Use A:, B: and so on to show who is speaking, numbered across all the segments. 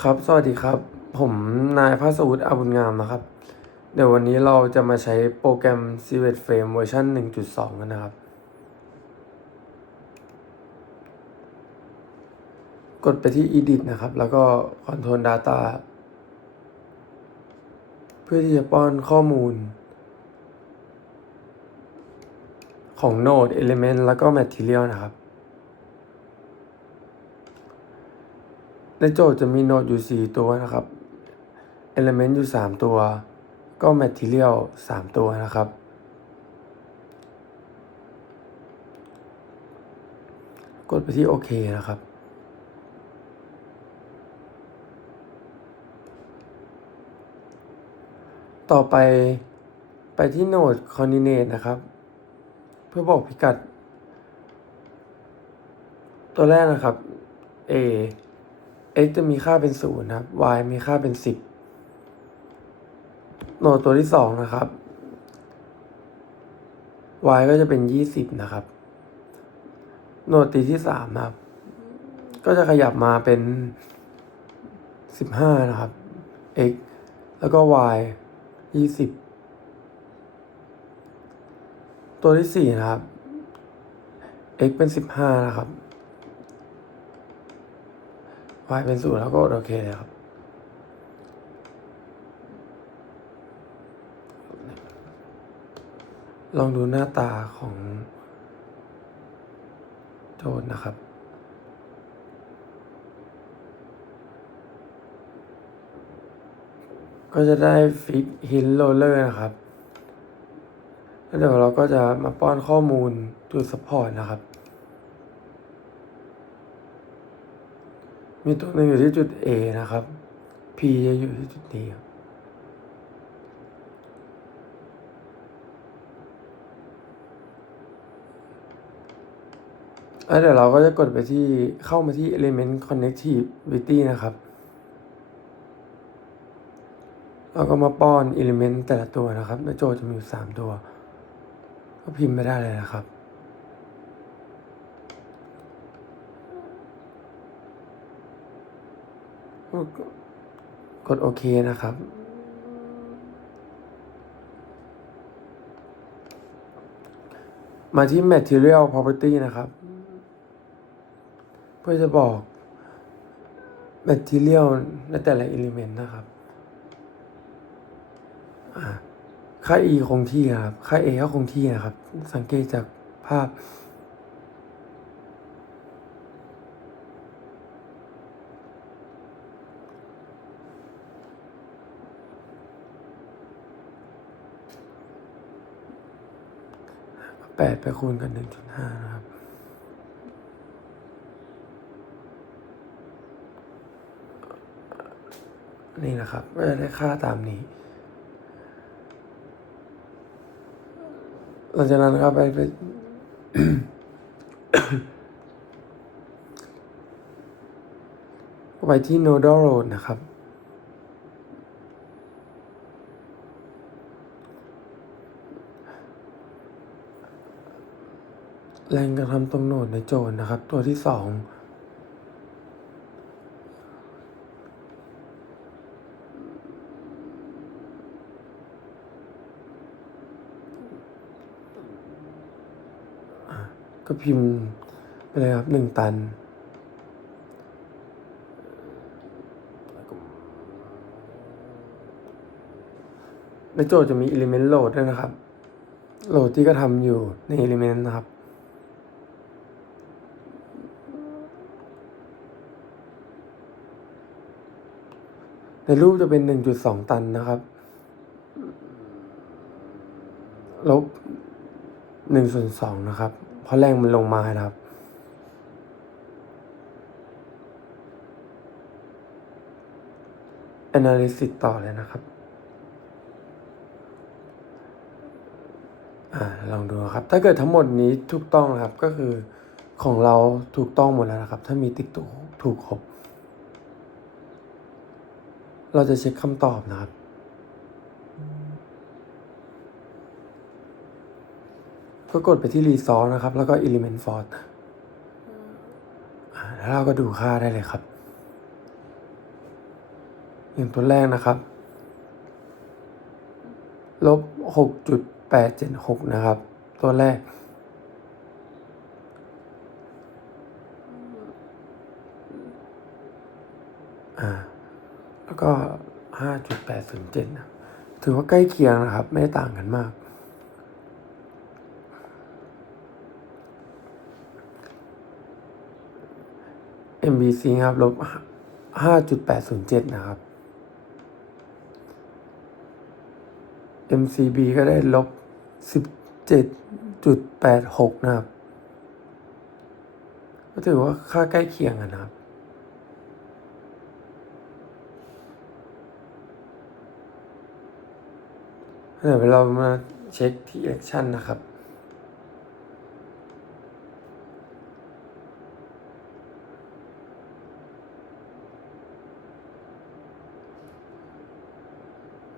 A: ครับ สวัสดีครับ ผมนายภาสวุฒิอาบุญงามนะครับ เดี๋ยววันนี้เราจะมาใช้โปรแกรม c v e t Frame เวอร์ชัน1.2 กันนะครับ กดไปที่ Edit นะครับ แล้วก็ Control Data เพื่อที่จะป้อนข้อมูล ของ Node Element แล้วก็ Material นะครับ ในโจทย์จะมีโนดอยู่ 4 ตัวนะครับ Element อยู่ 3 ตัว ก็ Material 3 ตัวนะครับ กดไปที่โอเคนะครับ ต่อไปไปที่โนด Coordinate นะครับ เพื่อบอกพิกัด ตัวแรกนะครับ A x จะมีค่าเป็นศูนย์นะครับ y มีค่าเป็นสิบโนดตัวที่สองนะครับ y ก็จะเป็นยี่สิบนะครับ โนดตีที่สามนะครับ ก็จะขยับมาเป็นสิบห้านะครับ x แล้วก็ y ยี่สิบตัวที่สี่นะครับ x เป็นสิบห้านะครับ y เป็นศูนย์แล้วก็โอเคเลยครับ ลองดูหน้าตาของโจทย์นะครับก็จะได้ฟิกฮินโรเลอร์นะครับ แล้วเดี๋ยวเราก็จะมาป้อนข้อมูลตัว support นะครับ มีตัวหนึ่งอยู่ที่จุด A นะครับ P จะอยู่ที่จุด D ครับแล้วเดี๋ยวเราก็จะกดไปที่เข้ามาที่ Element Connectivity นะครับ เราก็มาป้อน Element แต่ละตัวนะครับ ในโจทย์จะมีอยู่สามตัว ก็พิมพ์ไม่ได้เลยนะครับ กดโอเคนะครับ มาที่ material property นะครับ เพื่อจะบอก material ในแต่ละ element นะครับค่า e คงที่นะครับ ค่า a ก็คงที่นะครับ สังเกตจากภาพ แปดไปคูณกันหนึ่งจุดห้านะครับนี่นะครับก็จะได้ค่าตามนี้ หลังจากนั้นนะครับไปไปไปที่ nodal road นะครับ แรงกระทำตรงโหนดในโจทย์นะครับ ตัวที่สองก็พิมพ์ไปเลยครับหนึ่งตัน ในโจทย์จะมี element load ด้วยนะครับ โหลดที่ก็ทำอยู่ใน element นะครับ รูปจะเป็น 1.2 ตันนะครับ ลบ1ส่วน2นะครับ เพราะแรงมันลงมานะครับ analysis ต่อเลยนะครับ อ่า ลองดูครับ ถ้าเกิดทั้งหมดนี้ถูกต้องนะครับ ก็คือของเราถูกต้องหมดแล้วนะครับ ถ้ามีติ๊กถูกถูกครบ เราจะเช็คคำตอบนะครับ ก็กดไปที่ Resource นะครับ แล้วก็ Element Force แล้วเราก็ดูค่าได้เลยครับ อย่างตัวแรกนะครับ ลบหกจุดแปดเจ็ดหกนะครับ ตัวแรก แล้วก็ห้าจุดแปดศูนย์เจ็ดนะถือว่าใกล้เคียงนะครับ ไม่ได้ต่างกันมาก MBC ครับลบห้าจุดแปดศูนย์เจ็ดนะครับ MCB ก็ได้ลบสิบเจ็ดจุดแปดหกนะครับ ก็ถือว่าค่าใกล้เคียงกันนะครับ เดี๋ยวเรามาเช็คที่ action นะครับ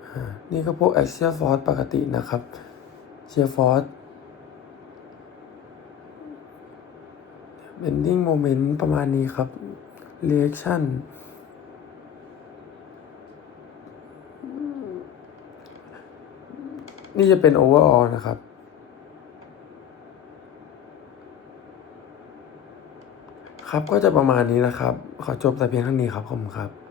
A: อ่านี่ก็พวก axial force ปกตินะครับ shear force bending moment ประมาณนี้ครับ reaction นี่จะเป็น overall นะครับ ครับก็จะประมาณนี้นะครับ ขอจบแต่เพียงเท่านี้ครับ ขอบคุณครับ